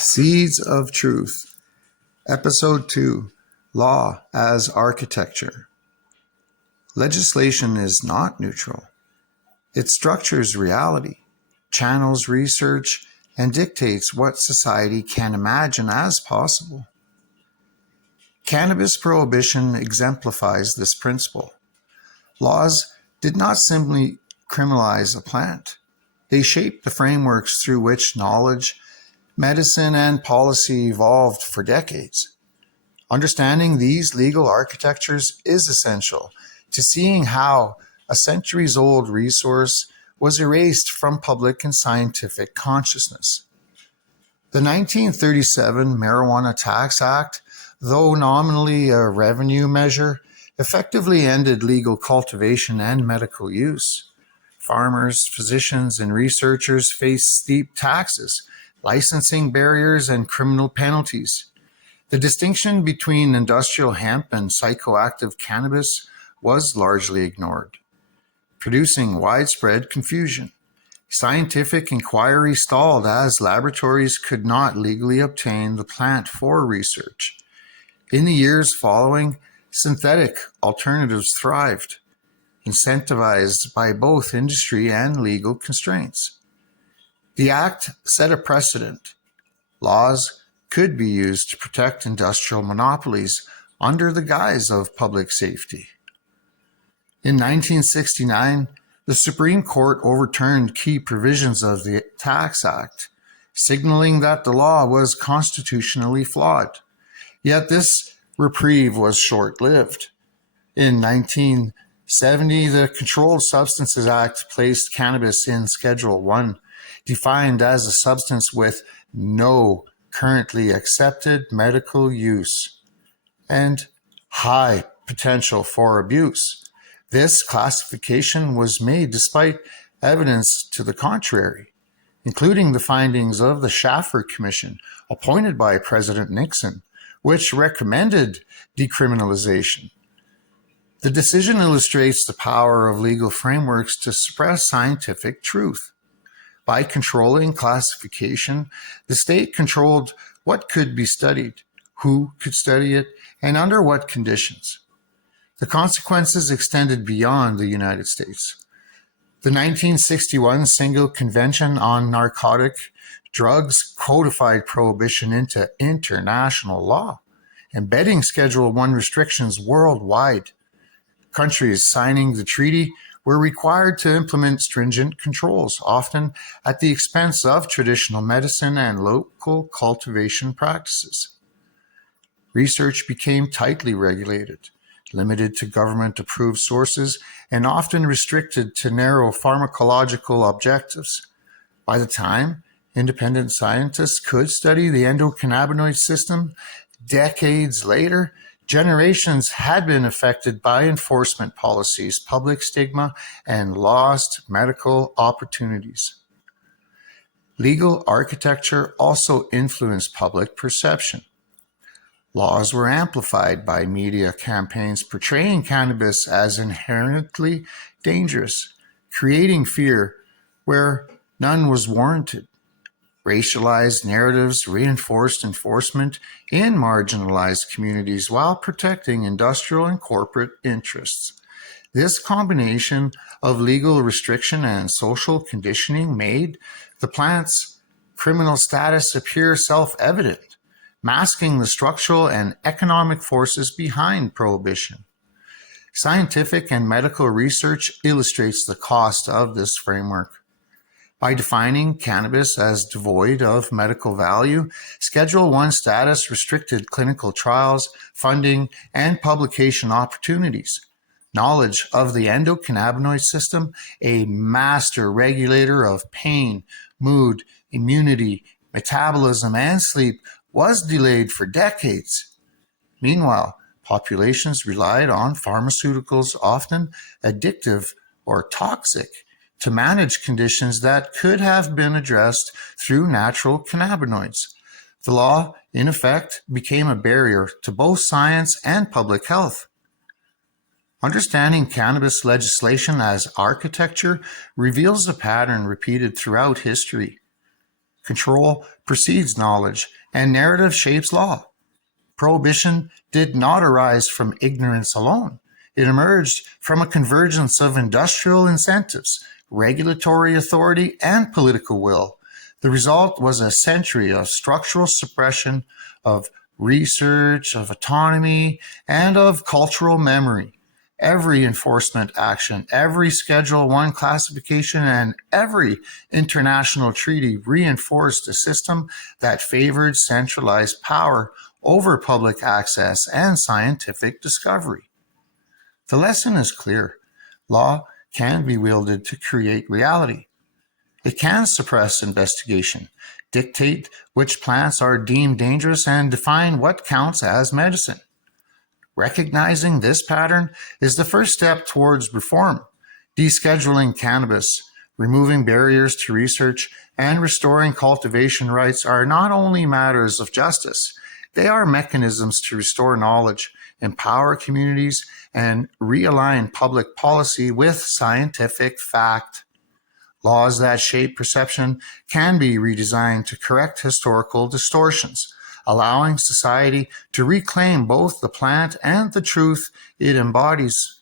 Seeds of Truth, Episode 2, Law as Architecture. Legislation is not neutral. It structures reality, channels research, and dictates what society can imagine as possible. Cannabis prohibition exemplifies this principle. Laws did not simply criminalize a plant. They shaped the frameworks through which knowledge, medicine, and policy evolved for decades. Understanding these legal architectures is essential to seeing how a centuries-old resource was erased from public and scientific consciousness. The 1937 Marijuana Tax Act, though nominally a revenue measure, effectively ended legal cultivation and medical use. Farmers, physicians, and researchers faced steep taxes, licensing barriers, and criminal penalties. The distinction between industrial hemp and psychoactive cannabis was largely ignored, producing widespread confusion. Scientific inquiry stalled as laboratories could not legally obtain the plant for research. In the years following, synthetic alternatives thrived, incentivized by both industry and legal constraints. The Act set a precedent. Laws could be used to protect industrial monopolies under the guise of public safety. In 1969, the Supreme Court overturned key provisions of the Tax Act, signaling that the law was constitutionally flawed. Yet this reprieve was short-lived. In 1970, the Controlled Substances Act placed cannabis in Schedule 1, defined as a substance with no currently accepted medical use and high potential for abuse. This classification was made despite evidence to the contrary, including the findings of the Schaffer Commission, appointed by President Nixon, which recommended decriminalization. The decision illustrates the power of legal frameworks to suppress scientific truth. By controlling classification, the state controlled what could be studied, who could study it, and under what conditions. The consequences extended beyond the United States. The 1961 Single Convention on Narcotic Drugs codified prohibition into international law, embedding Schedule I restrictions worldwide. Countries signing the treaty were required to implement stringent controls, often at the expense of traditional medicine and local cultivation practices. Research became tightly regulated, limited to government-approved sources, and often restricted to narrow pharmacological objectives. By the time independent scientists could study the endocannabinoid system, decades later, generations had been affected by enforcement policies, public stigma, and lost medical opportunities. Legal architecture also influenced public perception. Laws were amplified by media campaigns portraying cannabis as inherently dangerous, creating fear where none was warranted. Racialized narratives reinforced enforcement in marginalized communities while protecting industrial and corporate interests. This combination of legal restriction and social conditioning made the plant's criminal status appear self-evident, masking the structural and economic forces behind prohibition. Scientific and medical research illustrates the cost of this framework. By defining cannabis as devoid of medical value, Schedule I status restricted clinical trials, funding, and publication opportunities. Knowledge of the endocannabinoid system, a master regulator of pain, mood, immunity, metabolism, and sleep, was delayed for decades. Meanwhile, populations relied on pharmaceuticals, often addictive or toxic, to manage conditions that could have been addressed through natural cannabinoids. The law, in effect, became a barrier to both science and public health. Understanding cannabis legislation as architecture reveals a pattern repeated throughout history. Control precedes knowledge, and narrative shapes law. Prohibition did not arise from ignorance alone. It emerged from a convergence of industrial incentives, regulatory authority, and political will. The result was a century of structural suppression, of research, of autonomy, and of cultural memory. Every enforcement action, every Schedule I classification, and every international treaty reinforced a system that favored centralized power over public access and scientific discovery. The lesson is clear. Law can be wielded to create reality. It can suppress investigation, dictate which plants are deemed dangerous, and define what counts as medicine. Recognizing this pattern is the first step towards reform. Descheduling cannabis, removing barriers to research, and restoring cultivation rights are not only matters of justice, they are mechanisms to restore knowledge, empower communities, and realign public policy with scientific fact. Laws that shape perception can be redesigned to correct historical distortions, allowing society to reclaim both the plant and the truth it embodies.